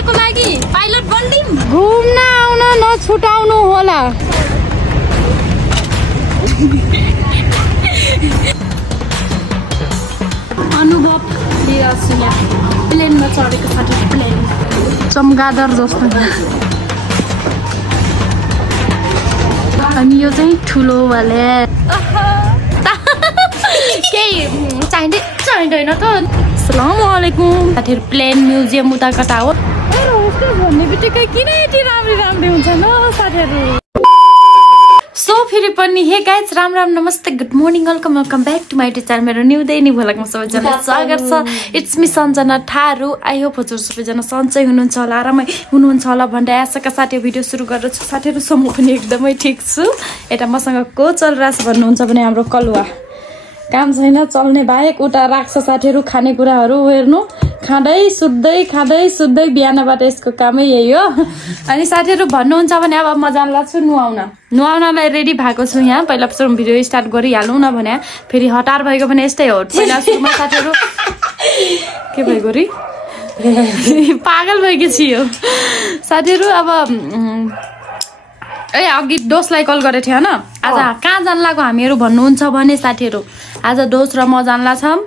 आजको लागि पाइलट बन्दिम घुम्न आउन नछुटाउनु होला अनुभव लिइरहेछु यहाँ प्लेनमा चढेको छ प्लेन चमगादर जस्तो अनि यो चाहिँ ठुलो वाले केही चाहिँदैन त अस्सलामुअलैकुम साथीहरु प्लेन म्युजियम उता कता हो भन्ने बित्तिकै किन यति राम्री हुन्छ न साथीहरु सो फेरि पनि हे गाइज राम नमस्ते good morning welcome back to my channel मेरो न्यू दैनिक भ्लगमा सबैजना स्वागत छ it's me Sanjana Tharu I hope हजुर सबैजना सन्चै हुनुहुन्छ होला आरामै हुनुहुन्छ होला भन्दै आशाका साथी भिडियो सुरु गरेर छु साथीहरु म पनि एकदमै ठिक छु यता मसँग को चलिरहेछ भन्नुहुन्छ भने हाम्रो कलुवा काम छैन चल्ने बाहेक उता राख्छ साथीहरु खानेकुराहरु हेर्नु खाँदै सुत्दै बिहानबाट यसको कामै यही हो अनि साथीहरु भन्नुहुन्छ भने अब म जानला छु नुहाउनलाई रेडी भएको छु यहाँ पहिला सुरु भिडियो स्टार्ट गरिहालौँ न भने फेरि हतार भएको भने यस्तै हो पहिला सुरुमा साथीहरु के भएको रे पागल भइगेछि यो साथीहरु अब अघि दोस्लाई कल गरेको थियो हैन आज कहाँ जानलाको हामीहरु भन्नुहुन्छ भने साथीहरु आज दोस र म जानला छौं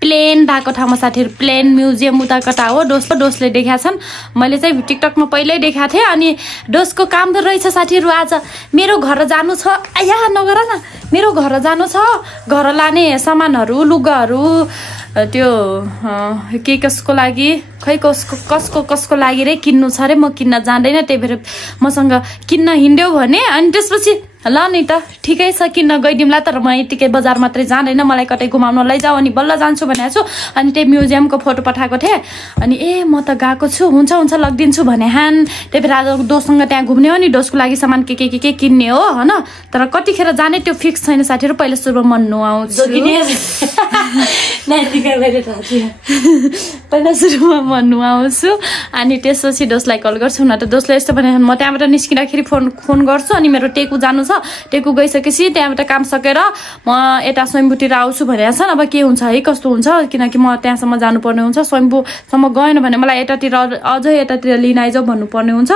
प्लेन भएको ठाउँमा साथीहरु प्लेन म्युजियम उता कता हो दोसले देखाएको छन् मैले चाहिँ टिकटकमा पहिल्यै देखाएको थिएँ अनि दोसको काम त रहेछ साथीहरु आज मेरो घर जानु छ आया नगर न मेरो घर जानु छ घर लाने सामानहरु लुगाहरु त्यो के कसको लागि खै कसको लागि रे किन्नु छ रे म किन्न जान्दैन त्यही भएर मसँग किन्न हिँड्यौ भने अनि त्यसपछि ल नि त ठिकै छ किन्न गइदिमला तर म यतिकै बजार मात्रै जाँदैन मलाई कतै घुमाउन लैजाऊ अनि बल्ल जान्छु भनेको छु अनि त्यही म्युजियमको फोटो पठाएको थिएँ अनि म त गएको छु हुन्छ लगिदिन्छु भने हान त्यही भएर आज दोसँग त्यहाँ घुम्ने हो नि दोसको लागि सामान के किन्ने हो हैन तर कतिखेर जाने त्यो फिक्स छैन साथीहरु पहिला सुरुमा म नुहाउँछु पहिला सुरुमा म नुहाउँछु अनि त्यसपछि दोसलाई कल गर्छु न त दोसले यस्तो भने म त्यहाँबाट निस्किँदाखेरि फोन गर्छु अनि मेरो टेकु जानु छ टेकु गइसकेपछि त्यहाँबाट काम सकेर म यता स्वयम्भूतिर आउँछु भनेको छ अब के हुन्छ है कस्तो हुन्छ किनकि म त्यहाँसम्म जानुपर्ने हुन्छ स्वयम्भूसम्म गएन भने मलाई अझै यतातिर लिन आइजाऊ भन्नुपर्ने हुन्छ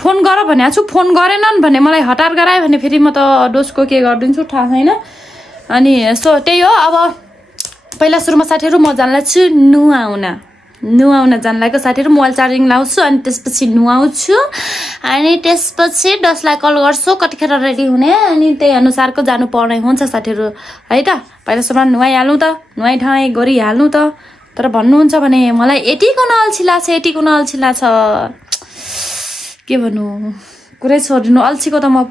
फोन गर भनेको छु फोन गरेनन् भने मलाई हतार गरायो भने फेरि म त दोसको के गरिदिन्छु थाहा छैन अनि सो त्यही हो अब पहिला सुरुमा साथीहरु म जानला छु नुहाउन जानलाको साथीहरु मोबाइल चार्जिङ लाउँछु अनि त्यसपछि नुहाउँछु अनि त्यसपछि दोसलाई कल गर्छु कतिखेर रेडी हुने अनि त्यही अनुसारको जानु पर्ने हुन्छ साथीहरु है त पहिला सुरुमा नुहाइहाल्नु त नुहाइ गरिहाल्नु त तर भन्नुहुन्छ भने मलाई यतिको नअल्छी लाग्छ के भन्नु कुरै छोड्नु अल्छीको त म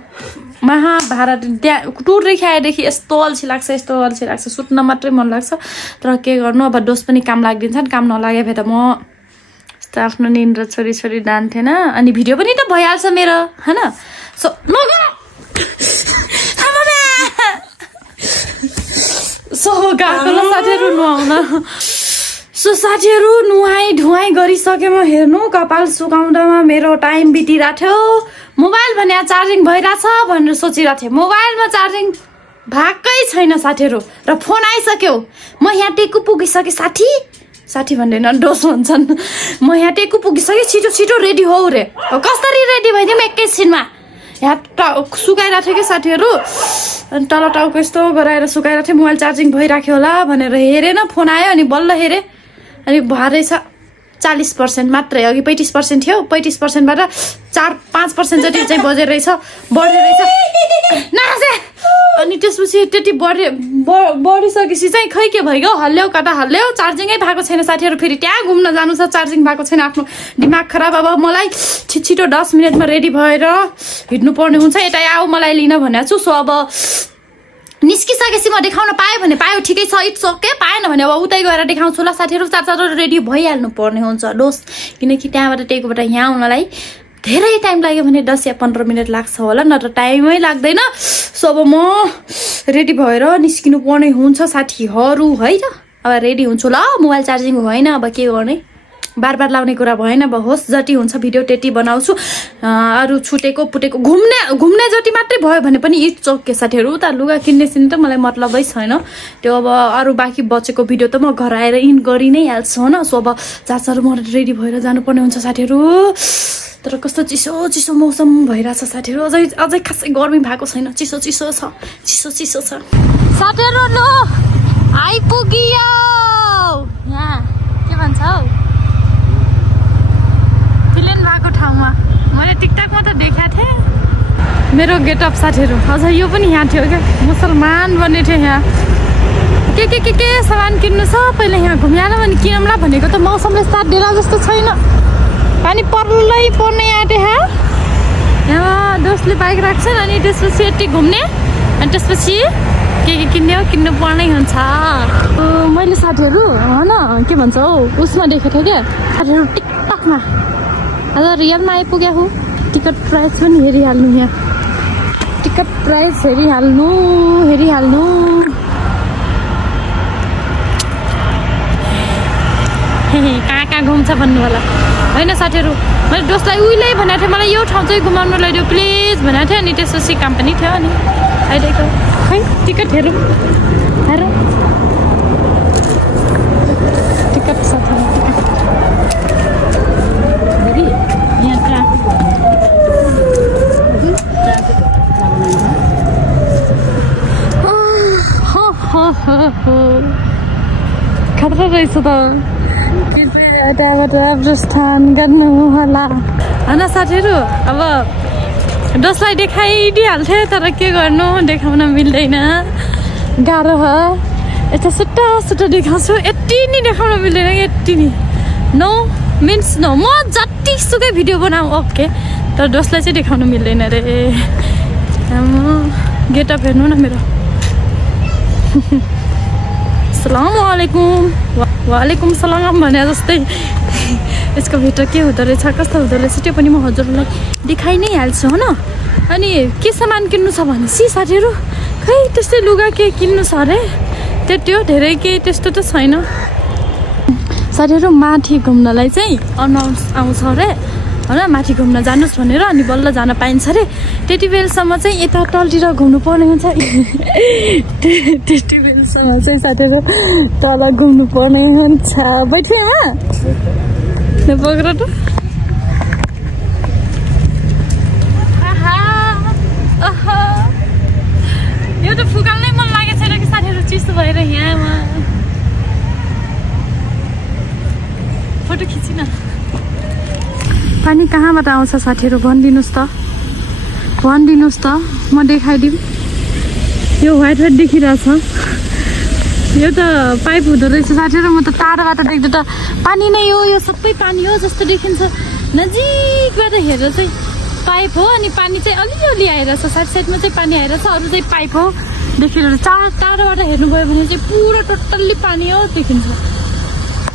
महाभारत त्यहाँ टुर देखाएदेखि यस्तो अल्छी लाग्छ सुत्न मात्रै मन लाग्छ तर के गर्नु अब दोस पनि काम लाग्दिन्छ काम नलागे भए त म आफ्नो निन्द्रा छोरी जान्थेन अनि भिडियो पनि त भइहाल्छ मेरो हैन सो साथीहरु नुहाउन सो साथीहरु नुहाई गरिसके म हेर्नु कपाल सुकाउँदामा मेरो टाइम बितिरहेको थियो मोबाइल भने चार्जिङ भइराछ भनेर सोचिरहेको थिएँ मोबाइलमा चार्जिङ भएकै छैन साथीहरु र फोन आइसक्यो म यहाँ टेकु पुगिसके साथी भन्दैन दोस भन्छन् म यहाँ टेकु पुगिसके छिटो रेडी हो रे कसरी रेडी भइदिम एकैछिनमा यहाँ सुकाइरहेको थियो कि साथीहरु अनि तल टाउको यस्तो गराएर सुकाइरहेको थिएँ मोबाइल चार्जिङ भइराख्यो होला भनेर हेरेन फोन आयो अनि बल्ल हेरे अनि भएछ 40% मात्रै अघि 35% थियो 35%बाट 4-5% जति चाहिँ बढ्दै रहेछ अनि त्यसपछि त्यति बढिसकेपछि चाहिँ खै के भइगयो हल्ल्याउ चार्जिङै भएको छैन साथीहरु फेरि त्यहाँ घुम्न जानु छ चार्जिङ भएको छैन आफ्नो दिमाग खराब अब मलाई छिटो 10 मिनेटमा रेडी भएर हिँड्नु पर्ने हुन्छ यता आऊ मलाई लिन भनेको छु सो अब निस्किसकेपछि म देखाउन पाएँ भने पायो ठिकै छ इट्स ओके पाएन भने अब उतै गएर देखाउँछु ल साथीहरु चार रेडी भइहाल्नु पर्ने हुन्छ दोस किनकि त्यहाँबाट टेकबाट यहाँ आउनलाई धेरै टाइम लाग्यो भने 10 या 15 मिनेट लाग्छ होला नत्र टाइमै लाग्दैन सो अब म रेडी भएर निस्किनु पर्ने हुन्छ साथीहरु है त अब रेडी हुन्छु ल मोबाइल चार्जिङ भएन अब के गर्ने बार बार लाउने कुरा भएन। अब होस् जति हुन्छ भिडियो त्यति बनाउँछु। अरू छुटेको पुटेको घुम्ने जति मात्रै भयो भने पनि इट्स ओके साथीहरू। उता लुगा किन्ने सिन त मलाई मतलबै छैन। त्यो अब अरू बाँकी बचेको भिडियो त म घर आएर इन गरि नै हाल्छु होइन। सो अब चार्जर म रेडी भएर जानुपर्ने हुन्छ साथीहरू। तर कस्तो चिसो चिसो मौसम भइरहेछ साथीहरू। अझै खासै गर्मी भएको छैन, चिसो चिसो छ, चिसो चिसो छ साथीहरू। ल आइपुग्यो यहाँ के भन्छ हौ प्लेन भएको ठाउँमा। मैले टिकटकमा त देखाएको थिएँ मेरो गेटअप साथीहरू। अझ यो पनि यहाँ थियो क्या, मुसलमान बन्ने थियो यहाँ। के सामान किन्नु छ पहिला यहाँ घुमिहाल्नु भने किनौँला भनेको त मौसमले साथ दिएला जस्तो छैन। पानी पर्लै पर्ने आँटे यहाँ दोस्तले बाइक राख्छन् अनि त्यसपछि यति घुम्ने अनि त्यसपछि के किन्ने हो किन्नु पर्नै हुन्छ। मैले साथीहरू होइन के भन्छ हौ उसमा देखेको थिएँ क्या साथीहरू टिकटकमा। आज रियलमा आइपुग्यो हो। टिकट प्राइस पनि हेरिहाल्नु यहाँ, टिकट प्राइस हेरिहाल्नु। कहाँ घुम्छ भन्नु होला होइन साथीहरू। मैले दोस्तलाई उहिले भनेको थिएँ मलाई यो ठाउँ चाहिँ घुमाउनु लैदियो प्लिज भनेको थिएँ। अनि त्यसपछि काम पनि थियो। अनि अहिलेको खै टिकट हेरौँ टिकट साथीहरू खतरा रहेछ त। त्यहाँबाट प्रस्थान गर्नु होला होइन साथीहरू। अब दोस्तलाई देखाइदिइहाल्थेँ तर के गर्नु देखाउन मिल्दैन, गाह्रो हो। यता सुट्टा देखाउँछु, यति नि देखाउन मिल्दैन, यति नि। No means no. म जतिसुकै भिडियो बनाऊ ओके, तर दोस्तलाई चाहिँ देखाउन मिल्दैन रे। गेटअप हेर्नु न मेरो। अस्सलामुअलैकुम। वालेकुम सलाम भने जस्तै। यसको भित्र के हुँदो रहेछ कस्तो हुँदो रहेछ त्यो पनि म हजुरलाई देखाइ नै हाल्छु होइन। अनि के सामान किन्नु छ भने साथीहरू खै त्यस्तै लुगा के किन्नु छ अरे त्यो धेरै केही त्यस्तो त छैन साथीहरू। माथि घुम्नलाई चाहिँ अनाउन्स आउँछ अरे होइन, माथि घुम्न जानुहोस् भनेर। अनि बल्ल जान पाइन्छ अरे। त्यति बेलसम्म चाहिँ यता तलतिर घुम्नु पर्ने हुन्छ। त्यति बेलसम्म चाहिँ साथीहरू तल घुम्नु पर्ने हुन्छ। बैठ्यो पक्र त यो त फुकाल्नै मन लागेको छैन कि साथीहरू चिसो भएर यहाँमा। फोटो खिचिन। पानी कहाँबाट आउँछ साथीहरू भनिदिनुहोस् त, म देखाइदिउँ। यो व्हाइट देखिरहेछ, यो त पाइप हुँदो रहेछ साथीहरू। म त टाढोबाट देख्दा त पानी नै हो, यो सबै पानी हो जस्तो देखिन्छ। नजिकबाट हेरेर चाहिँ पाइप हो अनि पानी चाहिँ अलिअलि आइरहेछ, साइडमा चाहिँ पानी आइरहेछ, अरू चाहिँ पाइप हो देखिएर। टाढोबाट हेर्नुभयो भने चाहिँ पुरा टोटल्ली पानी हो देखिन्छ।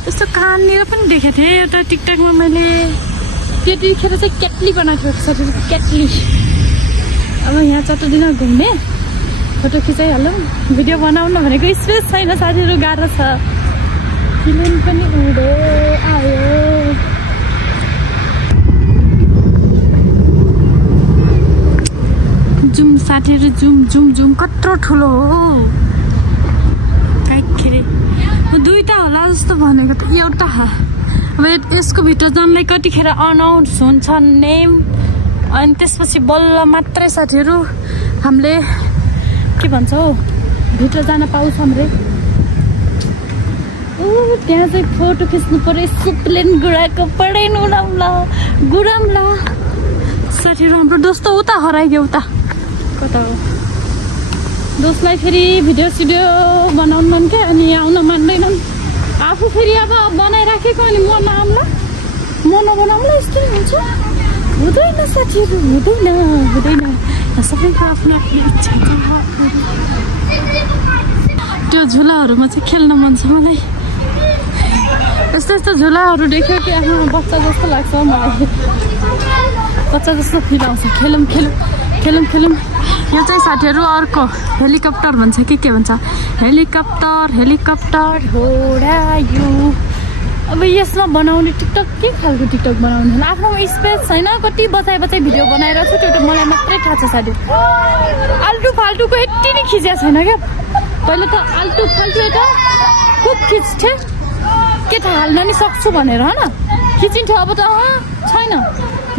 यस्तो कहाँनिर पनि देखेको थिएँ एउटा टिकटकमा मैले। त्यतिखेर चाहिँ केटली बनाएको थियो साथीहरू, केटली। अब यहाँ चट्टो घुम्ने फोटो खिचाइहालौँ। भिडियो बनाउन भनेको स्पेस छैन साथीहरू, गाह्रो छ। प्लेन पनि उडे आयो। जुम साथीहरू जुम कत्रो ठुलो हो। काहीँखेरि दुईटा होला जस्तो भनेको त एउटा। अब यसको भित्र जानलाई कतिखेर अनाउन्स हुन्छ नेम अनि त्यसपछि बल्ल मात्रै साथीहरू हामीले के भन्छ हौ भित्र जान पाउँछ हामीले। त्यहाँ चाहिँ फोटो खिच्नु पर्यो। यसको प्लेन गुडाको पढाइनु गुडाम्ला साथीहरू। हाम्रो दोस्त उता हराइगयो, उता कता हो। दोस्तलाई फेरि भिडियो सिडियो बनाउनु मन क्या, अनि आउन मान्दैनन्। आफू फेरि अब बनाइराखेको अनि म नआउँला, म नबनाउँला, यस्तो हुन्छ। हुँदैन साथीहरू, हुँदैन। सबैको आफ्नो आफ्नो इच्छा छ। त्यो झुलाहरूमा चाहिँ खेल्न मन छ मलाई। यस्तो झुलाहरू देख्यो कि आफ्नो बच्चा जस्तो लाग्छ मलाई। बच्चा जस्तो फिल आउँछ। खेलौँ। यो चाहिँ साथीहरू अर्को हेलिकप्टर भन्छ कि के भन्छ, हेलिकप्टर हो र यो अब यसमा बनाउने टिकटक के खालको टिकटक बनाउने होला आफ्नो स्पेस छैन कति बचाइ भिडियो बनाएर छु त्यो मलाई मात्रै थाहा छ साथी आल्टु फाल्टुको यति नै खिचेको छैन क्या पहिले त आल्टु फाल्टु त खुब खिच्थे के थाहा हाल्न नि सक्छु भनेर हैन खिचिन्थ्यो अब त छैन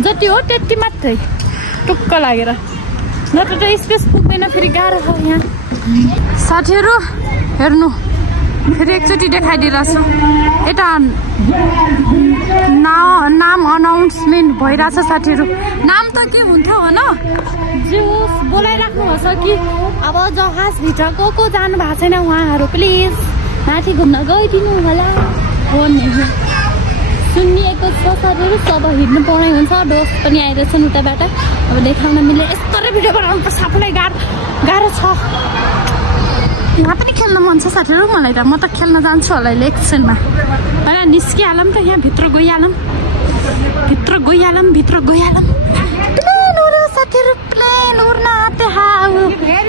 जति हो त्यति मात्रै टुक्क लागेर नत्र त स्पेस पुग्दैन फेरि गाह्रो छ यहाँ साथीहरू हेर्नु फेरि एकचोटि देखाइदिइरहेछु यता नाम अनाउन्समेन्ट भइरहेछ साथीहरू नाम त के हुन्थ्यो हो न जोस बोलाइराख्नु छ कि अब जहाजभित्र को जानु भएको छैन उहाँहरू प्लिज माथि घुम्न गइदिनु होला भन्ने सुनिएको छ साथीहरू सब हिँड्नु पर्ने हुन्छ डोस पनि आइरहेछन् उताबाट अब देखाउन मिल्ने यस्तै भिडियो बनाउनु पर्छ आफूलाई गाह्रो छ यहाँ पनि खेल्न मन छ साथीहरू मलाई त म त खेल्न जान्छु होला एकछिनमा होइन निस्किहालौँ त यहाँ भित्र गइहालौँ प्लेन उड्यो साथीहरू प्लेन उड्न आँटे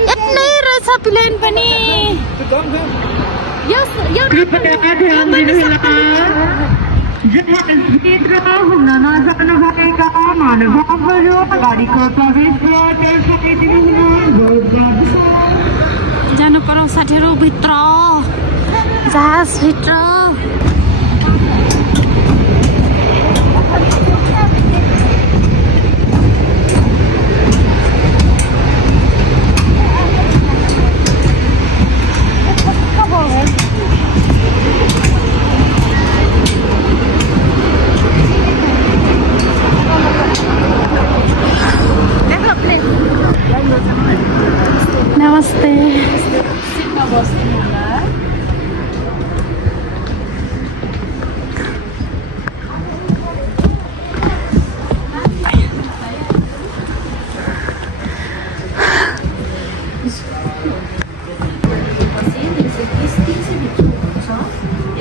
यत्नै रहेछ प्लेन पनि जानु पर्यो साथीहरू भित्र जहाजभित्र नमस्ते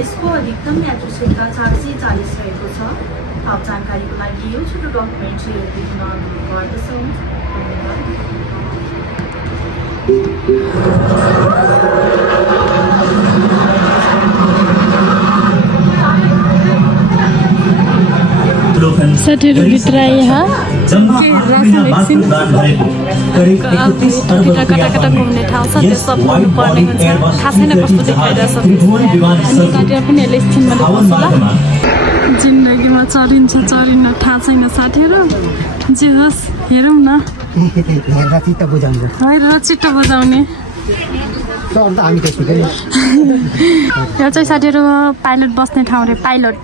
यसको अधिकतम यात्रु क्षेत्र 440 रहेको छ थप जानकारीको लागि यो छोटो डकुमेन्ट्रीहरू देख्न गर्दछौँ साथीहरू भित्र यहाँ कता घुम्ने ठाउँ छ त्यो सब घुम्नु पर्ने हुन्छ थाहा छैन कस्तो देखाइरहेछ अनि यतातिर पनि यसले स्थिनमा देखाउँछ ल जिन्दगीमा चरिन्छ चरिन्न थाहा छैन साथीहरू जे होस् हेरौँ न हेरेर चित्त बुझाउने यो चाहिँ साथीहरू पाइलट बस्ने ठाउँ रे पाइलट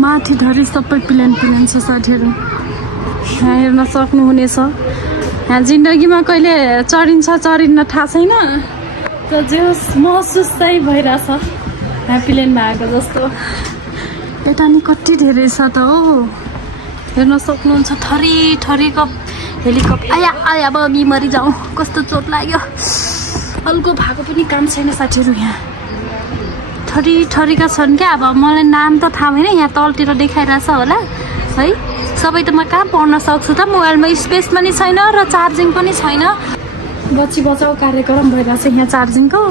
माथि धरि सबै प्लेन छ साथीहरू यहाँ हेर्न सक्नुहुनेछ यहाँ जिन्दगीमा कहिले चढिन्छ चढिन्न थाहा छैन तर जे महसुस चाहिँ भइरहेछ यहाँ प्लेनमा आएको जस्तो यता नि कति धेरै छ त हो हेर्न सक्नुहुन्छ थरी थरीको हेलिकप्टर आया अब बिमारी जाउँ कस्तो चोट लाग्यो हल्को भएको पनि काम छैन साथीहरू यहाँ थरी थरीका छन् क्या अब मलाई नाम त थाहा भएन यहाँ तलतिर देखाइरहेछ होला है सबै त म कहाँ पढ्न सक्छु त मोबाइलमा स्पेस पनि छैन र चार्जिङ पनि छैन बच्ची बचाउ कार्यक्रम भइरहेछ यहाँ चार्जिङको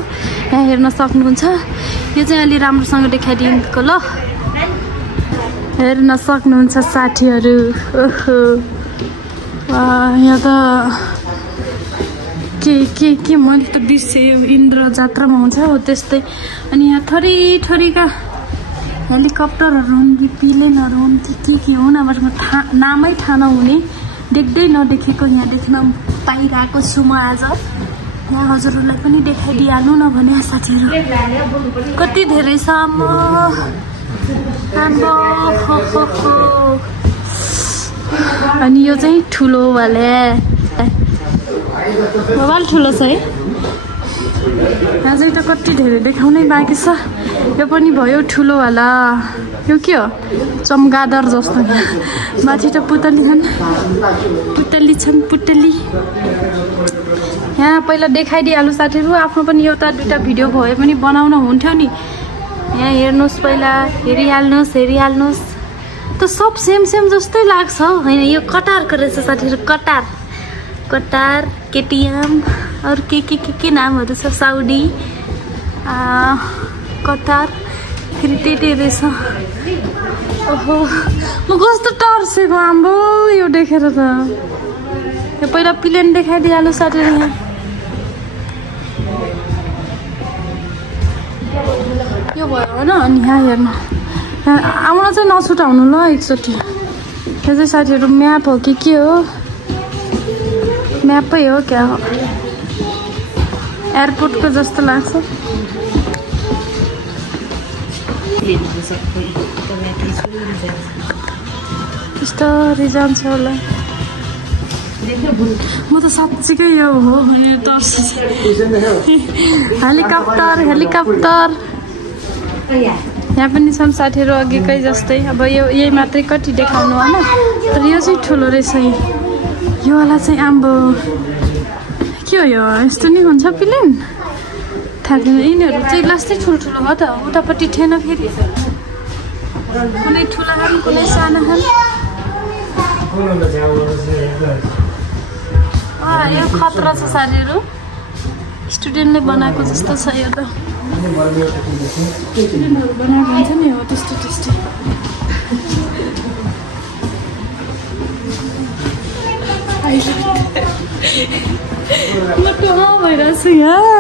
यहाँ हेर्न सक्नुहुन्छ यो चाहिँ अलि राम्रोसँग देखाइदिएको ल हेर्न सक्नुहुन्छ साथीहरू ओहो यहाँ त के मैले त बिर्सेँ इन्द्र जात्रामा हुन्छ हो त्यस्तै अनि यहाँ थरी थरीका हेलिकप्टरहरू हुन् कि प्लेनहरू हुन् कि के हुन् अब नामै थाहा नहुने देख्दै नदेखेको यहाँ देख्न पाइरहेको छु म आज यहाँ हजुरहरूलाई पनि देखाइदिइहाल्नु न भने साथीहरू कति धेरै छ अनि यो चाहिँ ठुलो वाले मोबाइल ठुलो छ है यहाँ चाहिँ त कति धेरै देखाउनै बाँकी छ यो पनि भयो ठुलो वाला यो के हो चमगादर जस्तो माथि त पुतली छन् पुतली यहाँ पहिला देखाइदिइहाल्नु साथीहरू आफ्नो पनि एउटा दुईटा भिडियो भए पनि बनाउन हुन्थ्यो नि यहाँ हेर्नुहोस् पहिला हेरिहाल्नुहोस् त सब सेम जस्तै लाग्छ होइन यो कटारको रहेछ साथीहरू कटार कटार केटीएम और के नामहरु छ साउडी कटार फेरि त्यही रहेछ ओहो म कस्तो टर्सेको आम्बो यो देखेर त यो पहिला प्लेन देखाइदिहाल्नु साथी यहाँ यो भयो होइन अनि यहाँ हेर्नु आउन चाहिँ नछुटाउनु ल एकचोटि यो चाहिँ साथीहरू म्याप हो कि के हो म्यापै हो क्या हो एयरपोर्टको जस्तो लाग्छ यस्तो रिजन छ होला म त साँच्चीकै यो हो भनेर तर्छु हेलिकप्टर यहाँ पनि छन् साथीहरू अघिकै जस्तै अब यो यही मात्रै कति देखाउनु होइन तर यो चाहिँ ठुलो रहेछ यो वाला चाहिँ आम्बो के हो यो यस्तो नि हुन्छ प्लेन थाहा छैन यिनीहरू चाहिँ लास्टै ठुल्ठुलो हो त उतापट्टि थिएन फेरि कुनै ठुला खान कुनै साना खान यो खतरा छ साथीहरू स्टुडेन्टले बनाएको जस्तो छ यो त स्टुडेन्टहरू बनाएको हुन्छ नि हो त्यस्तो म टुहा भइरहेको छु यहाँ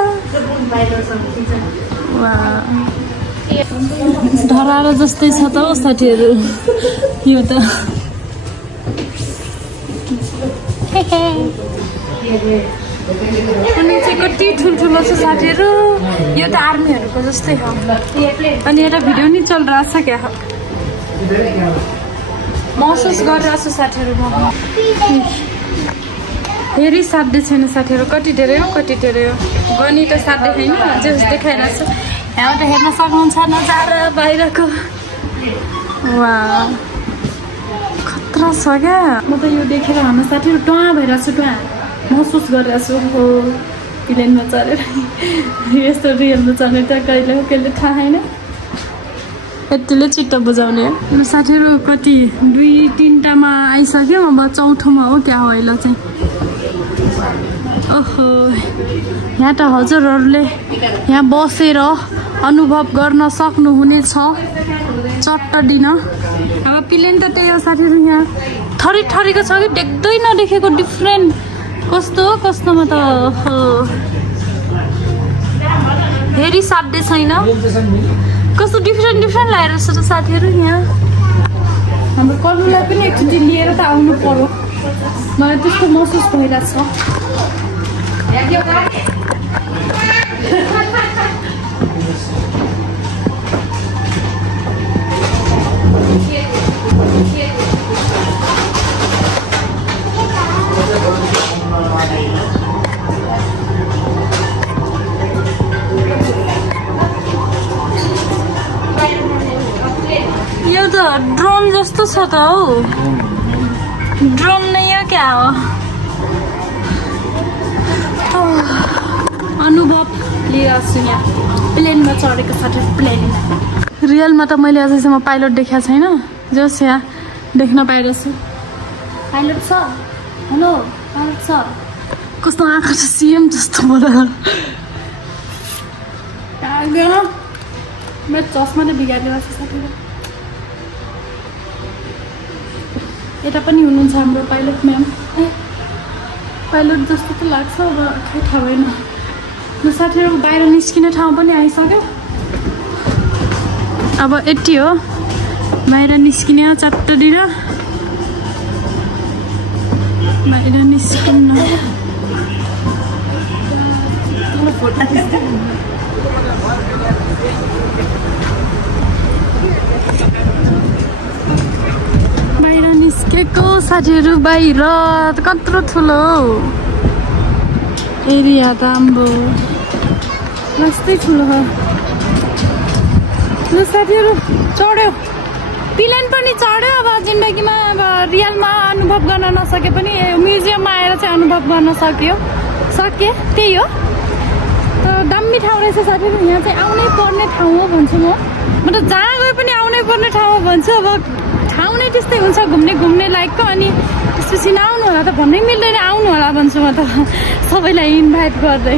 धरारो जस्तै छ त हो साथीहरू यो त अनि चाहिँ कति ठुल्ठुलो छ साथीहरू यो त आर्मीहरूको जस्तै हो अनि एउटा भिडियो नि चलिरहेको छ क्या महसुस गरिरहेको छु साथीहरू म फेरि साध्य छैन साथीहरू कति धेरै हो गनी त साध्य छैन जे देखाइरहेको छु यहाँबाट हेर्न सक्नुहुन्छ नजारा बाहिरको वा खतरा छ क्या म त यो देखेर हाम्रो साथीहरू टुवा भइरहेको छु महसुस गरिरहेको छु हो प्लेनमा चढेर यस्तो रियलमा चढ्ने त कहिले थाहा छैन यतिले चित्त बुझाउने साथीहरू कति 2-3टामा आइसक्यो अब 4थोमा हो क्या हो अहिले चाहिँ ओहो यहाँ त हजुरहरूले यहाँ बसेर अनुभव गर्न सक्नुहुनेछ चट्ट दिन अब प्लेन त त्यही हो साथीहरू यहाँ थरीको छ कि देख्दै नदेखेको डिफ्रेन्ट कस्तोमा त हेरी साध्य छैन कस्तो डिफ्रेन्ट लागेर छ त साथीहरू यहाँ हाम्रो कर्नुलाई पनि एकचोटि लिएर त आउनु पर्यो मलाई त्यस्तो महसुस भइरहेको छ यो त ड्रोन जस्तो छ त हौ ड्रोन नै हो क्या हो अनुभव लिइरहेको छु यहाँ प्लेनमा चढेको साथी प्लेन रियलमा त मैले अझैसम्म पाइलट देखाएको छैन जस यहाँ देख्न पाइरहेको छु पाइलट छ हेलो पाइलट छ कस्तो आँखा छ सिएम जस्तो मलाई मेरो चस्मा त बिगारिदिएको छ साथीहरू यता पनि हुनुहुन्छ हाम्रो पाइलट म्याम पाइलट जस्तो त लाग्छ अब खै थाहा भएन ल साथीहरू बाहिर निस्किने ठाउँ पनि आइसक्यो अब यति हो बाहिर निस्किने चट्टतिर बाहिर निस्किन्न बाहिर निस्केको साथीहरू बाहिर कत्रो ठुलो एरिया त आम्बो मस्तै ठुलो हो ल साथीहरू चढ्यो प्लेन पनि चढ्यो अब जिन्दगीमा अब रियलमा अनुभव गर्न नसके पनि म्युजियममा आएर चाहिँ अनुभव गर्न सके त्यही हो त दामी ठाउँ रहेछ साथीहरू यहाँ चाहिँ आउनै पर्ने ठाउँ हो भन्छु म त जहाँ गए पनि आउनै पर्ने ठाउँ हो भन्छु अब ठाउँ नै त्यस्तै हुन्छ घुम्ने लायकको अनि त्यसपछि नआउनु होला त भन्नै मिल्दैन आउनु होला भन्छु म त सबैलाई इन्भाइट गर्दै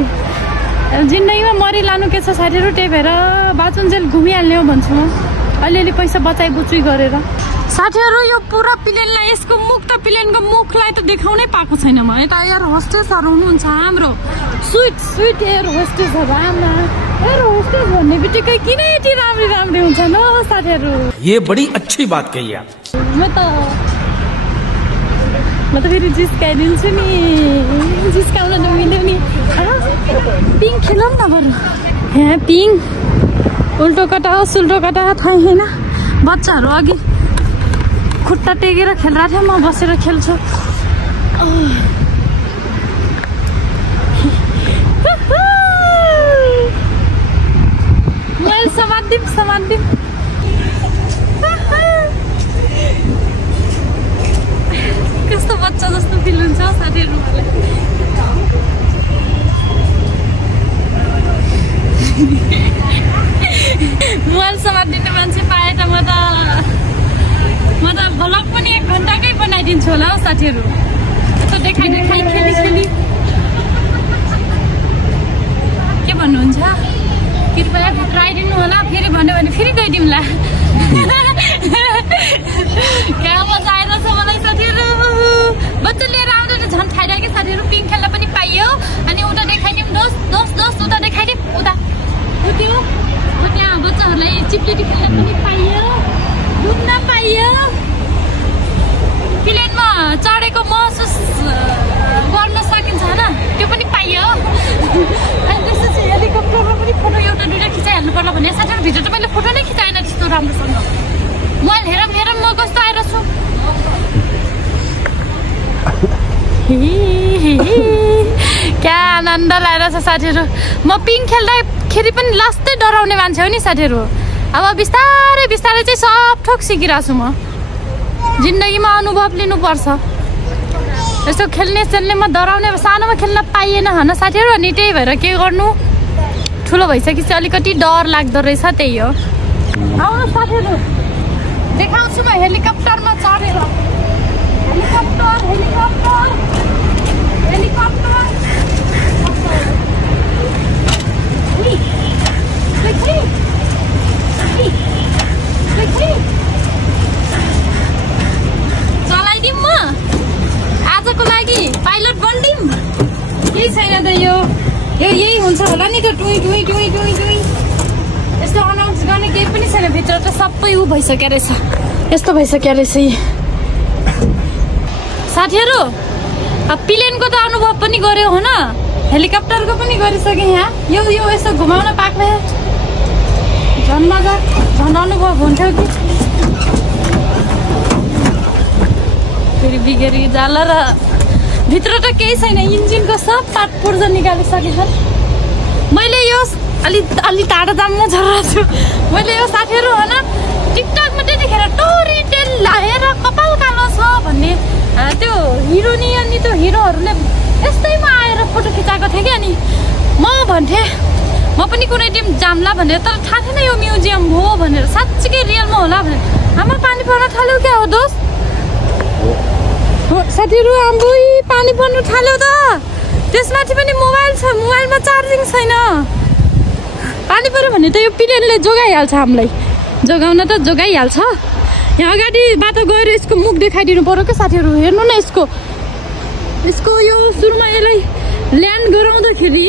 जिन्दगीमा मरिलानु के छ साथीहरू त्यही भएर बाँचुन्जेल घुमिहाल्ने हो भन्छु म अलिअलि पैसा बचाइ बुचुइ गरेर साथीहरू यो पुरा प्लेनलाई यसको मुख त प्लेनको मुखलाई त देखाउनै पाएको छैन म यता एयर होस्टेसहरू हुनुहुन्छ हाम्रो स्विट एयर होस्टेसहरू आमा एयर होस्टेस भन्ने बित्तिकै किन यति राम्री हुन्छ न साथीहरू ये बड़ी अच्छी बात कही आप म त फेरि जिस्काइदिन्छु नि जिस्काउन नमिल्यो नि पिङ खेलौँ न बरु यहाँ पिङ उल्टो कटा हो सुल्टो कटा थाहै छैन बच्चाहरू अघि खुट्टा टेकेर खेलिरहेको थियो म बसेर खेल्छु मैले समातिम कस्तो बच्चा जस्तो फिल हुन्छ साथीहरू मलाई मोबाइल समातिने मान्छे पाएँ त म त भ्लग पनि 1 घन्टाकै बनाइदिन्छु होला हौ साथीहरू यस्तो देखाइ खेली के भन्नुहुन्छ कृपया भित्र आइदिनु होला फेरि भन्यो भने फेरि गइदिउँला क्या मजा आइरहेछ मलाई साथीहरू बच्चा लिएर आउँदैन झन् खाइरहेको साथीहरू पिङ खेल्न पनि पाइयो अनि उता देखाइदिउँ दोस्त उता देखाइदिउँ उता त्यो त्यहाँ बच्चाहरूलाई चिप्लेटी खेल्न पनि पाइयो घुम्न पाइयो प्लेनमा चढेको महसुस गर्न सकिन्छ होइन त्यो पनि पाइयो अनि त्यसपछि हेलिकप्टरमा पनि फोटो एउटा दुईटा खिचाइहाल्नु पर्ला भने साथीहरू भिडियो त मैले फोटो नै खिचाएन त्यस्तो राम्रोसँग मोबाइल हेरौँ म कस्तो आएर छु क्या आनन्द लागेर छ साथीहरू म पिङ खेल्दाखेरि पनि लास्टै डराउने मान्छे हो नि साथीहरू अब बिस्तारै चाहिँ सब ठोक सिकिरहेको छु म जिन्दगीमा अनुभव लिनुपर्छ यस्तो खेल्नेमा डराउने सानोमा खेल्न पाइएन होइन साथीहरू अनि त्यही भएर के गर्नु ठुलो भइसकेपछि अलिकति डर लाग्दो रहेछ त्यही हो आउनु साथीहरू देखाउँछु म हेलिकप्टरमा चढेर हेलिकप्टर चलाइदिउँ म आजको लागि पाइलट बनिदिउँ केही छैन त यो यही हुन्छ होला नि त टुई यस्तो अनाउन्स गर्ने केही पनि छैन भित्र त सबै ऊ भइसक्यो रहेछ यस्तो भइसक्यो रहेछ साथीहरू प्लेनको त अनुभव पनि गर्यो हो न हेलिकप्टरको पनि गरिसकेँ यहाँ यो यसो घुमाउन पाएको झन् मजा झन् अनुभव हुन्थ्यो कि फेरि बिगेरी जाला र भित्र त केही छैन इन्जिनको सब पार्ट पुर्जा निकालिसकेछन् मैले यो अलि टाढा जाम्न झरेको छु मैले यो साथीहरू होइन टिकटकमा त्यतिखेर टोरी टेल लगाएर कपाल कालो छ भन्ने त्यो हिरोनी अनि त्यो हिरोहरूले यस्तैमा आएर फोटो खिचाएको थिएँ कि अनि म भन्थेँ म पनि कुनै दिन जाम्ला भनेर तर थाहा थिएन यो म्युजियम हो भनेर साँच्चीकै रियलमा होला भनेर आमा पानी पर्न थाल्यो क्या हो दोस्त साथीहरू हाम्रो पानी पर्नु थाल्यो त त्यसमाथि पनि मोबाइल छ मोबाइलमा चार्जिङ छैन पानी पर्यो भने त यो प्लेनले जोगाइहाल्छ हामीलाई जोगाउन त जोगाइहाल्छ यहाँ अगाडि बाटो गएर यसको मुख देखाइदिनु पर्यो क्या साथीहरू हेर्नु न यसको यो सुरुमा यसलाई ल्यान्ड गराउँदाखेरि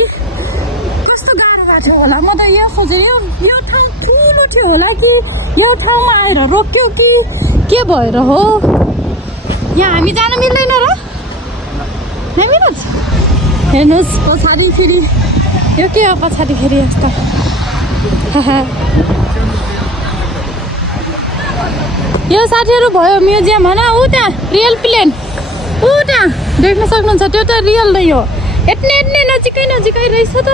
कस्तो गाह्रो भएको थियो होला म त यो सोचेँ यो ठाउँ ठुलो थियो होला कि यो ठाउँमा आएर रोक्यो कि के भएर हो यहाँ हामी जान मिल्दैन र मिलोस् हेर्नुहोस् पछाडि फेरि यो के हो पछाडि फेरि यस्तो यो साथीहरू भयो म्युजियम होइन ऊ त्यहाँ रियल प्लेन ऊ त्यहाँ देख्न सक्नुहुन्छ त्यो त रियल नै हो यत्ने नजिकै रहेछ त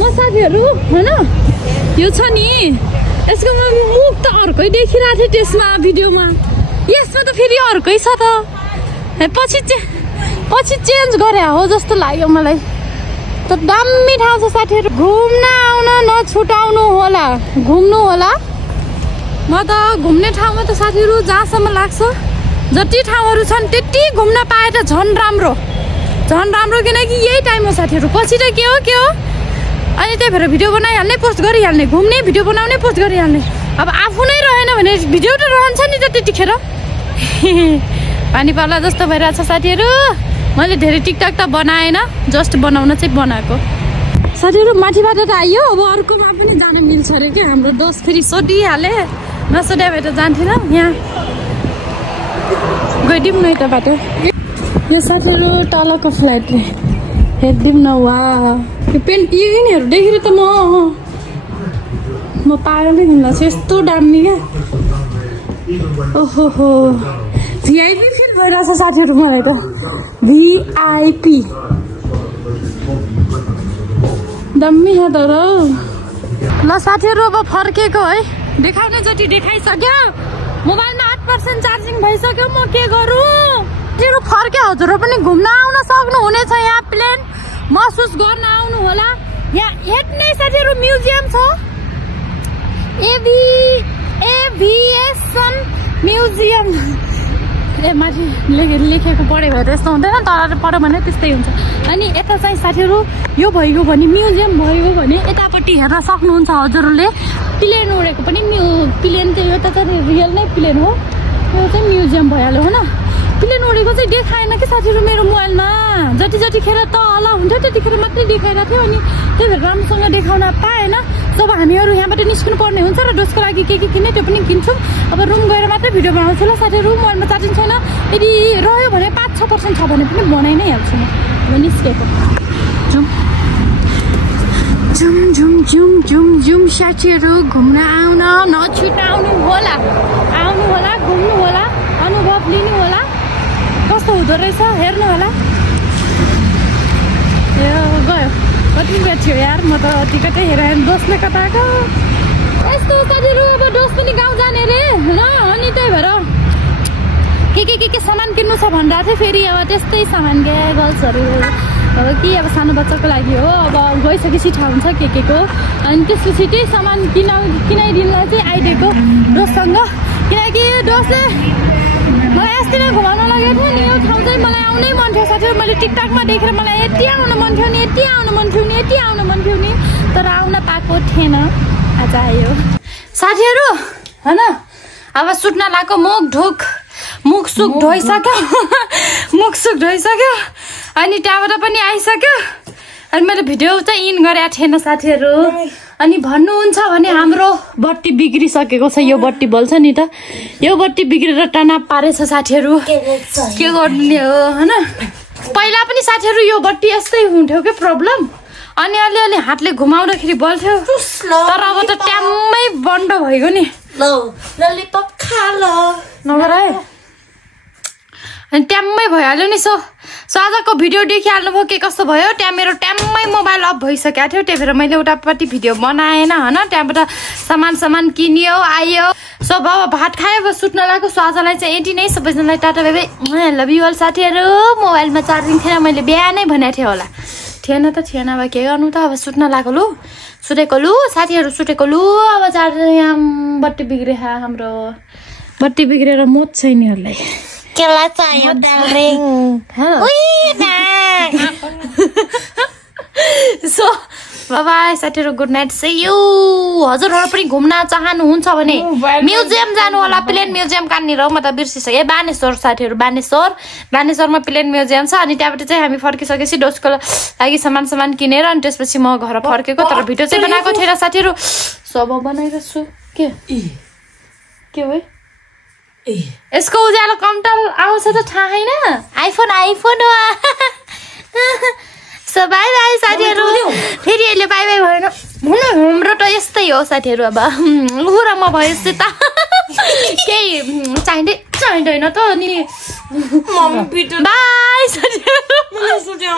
म साथीहरू होइन यो छ नि यसको मुख त अर्कै देखिरहेको थियो त्यसमा भिडियोमा यसमा त फेरि अर्कै छ त पछि चेन्ज गरे हो जस्तो लाग्यो मलाई त दामी ठाउँ छ साथीहरू घुम्न आउन नछुटाउनु होला घुम्नु होला म त घुम्ने ठाउँमा त साथीहरू जहाँसम्म लाग्छ जति ठाउँहरू छन् त्यति घुम्न पाए त झन् राम्रो किनकि यही टाइम हो साथीहरू पछि त के हो अनि त्यही भएर भिडियो बनाइहाल्ने पोस्ट गरिहाल्ने घुम्ने भिडियो बनाउने पोस्ट गरिहाल्ने अब आफू नै रहेन भने भिडियो त रहन्छ नि त त्यतिखेर पानी पर्ला जस्तो भइरहेछ साथीहरू मैले धेरै टिकटक त बनाएन जस्ट बनाउन चाहिँ बनाएको साथीहरू माथिबाट त आइयो अब अर्कोमा पनि जान मिल्छ अरे क्या हाम्रो दोस्त फेरि सोधिहाले नसोध्या भए त जान्थेन यहाँ गइदिउँ न यता बाटो यो साथीहरू तलको फ्लाइट रे हेरिदिउँ न वा यो पेन्ट यिनीहरू देखेर त म पागलै हुँदा छु यस्तो दामी क्या ओहो भिआइपी फिल भइरहेछ साथीहरू मलाई त भिआइपी दामी छ तर ल साथीहरू अब फर्केको है देखाउने जति देखाइसक्यो मोबाइलमा 8% चार्जिङ भइसक्यो म के गरौँ तिम्रो फर्के हजुरहरू पनि घुम्न आउन सक्नुहुनेछ यहाँ प्लेन महसुस गर्न आउनु होला यहाँ हेर्ने साथीहरू म्युजियम छ एभिएसन म्युजियम माथि लेखेको पढ्यो भने यस्तो हुँदैन तर पढ्यो भने त्यस्तै हुन्छ अनि यता चाहिँ साथीहरू यो भइगयो भने म्युजियम भयो भने यतापट्टि हेर्न सक्नुहुन्छ हजुरहरूले प्लेन उडेको पनि प्लेन चाहिँ यो त रियल नै प्लेन हो यो चाहिँ म्युजियम भइहाल्यो होइन प्लेन उडेको चाहिँ देखाएन कि साथीहरू मेरो मोबाइलमा जतिखेर तल हुन्थ्यो त्यतिखेर मात्रै देखाइरहेको थियो अनि त्यही भएर राम्रोसँग देखाउन पाएन जब हामीहरू यहाँबाट निस्किनु पर्ने हुन्छ र डोसको लागि के किन्ने त्यो पनि किन्छौँ अब रुम गएर मात्रै भिडियो बनाउँछु ल साथीहरू मोबाइलमा चार्जिङ छैन यदि रह्यो भने 5-6% छ भने पनि बनाइ नै हाल्छु म अब निस्केको जुम साथीहरू घुम्न आउन नछुटाउनु होला घुम्नु होला अनुभव लिनु होला कस्तो हुँदो रहेछ हेर्नु होला ए गयो कति बेला थियो यार म त टिकटै हेरेँ दोस्तले कताको यस्तो साथीहरू अब दोस्त पनि गाउँ जाने रे ल अनि त्यही भएर के सामान किन्नु छ भन्दा चाहिँ फेरि अब त्यस्तै सामान गर्ल्सहरू अब कि अब सानो बच्चाको लागि हो अब गइसकेपछि थाहा हुन्छ के को अनि त्यसपछि त्यही सामान किनाइदिनलाई चाहिँ आइदिएको दोस्तसँग किनकि दोस्तले मलाई यस्तै नै घुमाउन लगेको थियो नि यो ठाउँ चाहिँ मलाई आउनै मन थियो साथीहरू मैले टिकटकमा देखेर मलाई यति आउनु मन थियो नि तर आउन पाएको थिएन आज आयो साथीहरू होइन अब सुत्न लागेको मुखसुख धोइसक्यो अनि त्यहाँबाट पनि आइसक्यो अनि मैले भिडियो चाहिँ इन गरेको थिएन साथीहरू अनि भन्नुहुन्छ भने हाम्रो बत्ती बिग्रिसकेको छ यो बत्ती बल्छ नि त यो बत्ती बिग्रेर टनाप पारेछ साथीहरू के गर्नु हो होइन पहिला पनि साथीहरू यो बत्ती यस्तै हुन्थ्यो के प्रब्लम अनि अलिअलि हातले घुमाउँदाखेरि बल्थ्यो तर अब त ट्याम्मै बन्द भइगयो नि ललिपप खा ल नगर है अनि ट्याम्मै भइहाल्यो नि सो आजको भिडियो देखिहाल्नुभयो के कस्तो भयो त्यहाँ मेरो ट्याम्मै मोबाइल अफ भइसकेको थियो त्यही भएर मैले उतापट्टि भिडियो बनाएन होइन त्यहाँबाट सामान किनियो आयो सो अब भात खायो अब सुत्न लाग्यो सो आजलाई चाहिँ यति नै सबैजनालाई tata bye bye love you all साथीहरू मोबाइलमा चार्जिङ थिएन मैले बिहानै भनेको थिएँ होला थिएन त थिएन अब के गर्नु त अब सुत्न लाग्यो लु सुतेको लु साथीहरू सुतेको लु अब चार्जिङ यहाँ बत्ती बिग्रे हाम्रो बत्ती बिग्रेर मोच छ यिनीहरूलाई केला चाहियो डार्लिङ सो बाबाई साथीहरू गुड नाइट से यू हजुरहरू पनि घुम्न चाहनुहुन्छ भने म्युजियम जानु होला प्लेन म्युजियम कहाँनिर हो म त बिर्सिसकेँ बानेश्वर साथीहरू बानेश्वरमा प्लेन म्युजियम छ अनि त्यहाँबाट चाहिँ हामी फर्किसकेपछि डोसको लागि सामान किनेर अनि त्यसपछि म घर फर्केको तर भिडियो चाहिँ बनाएको थिएन साथीहरू सब बनाइरहेछु के हो यसको उज्यालो कम्प्युटर आउँछ त थाहा छैन आइफोन सो बाई बाई साथीहरू फेरि अहिले बाई बाई भएन हाम्रो त यस्तै हो साथीहरू अब ऊ र म भएपछि त केही चाहिँदैन त अनि बाई साथीहरू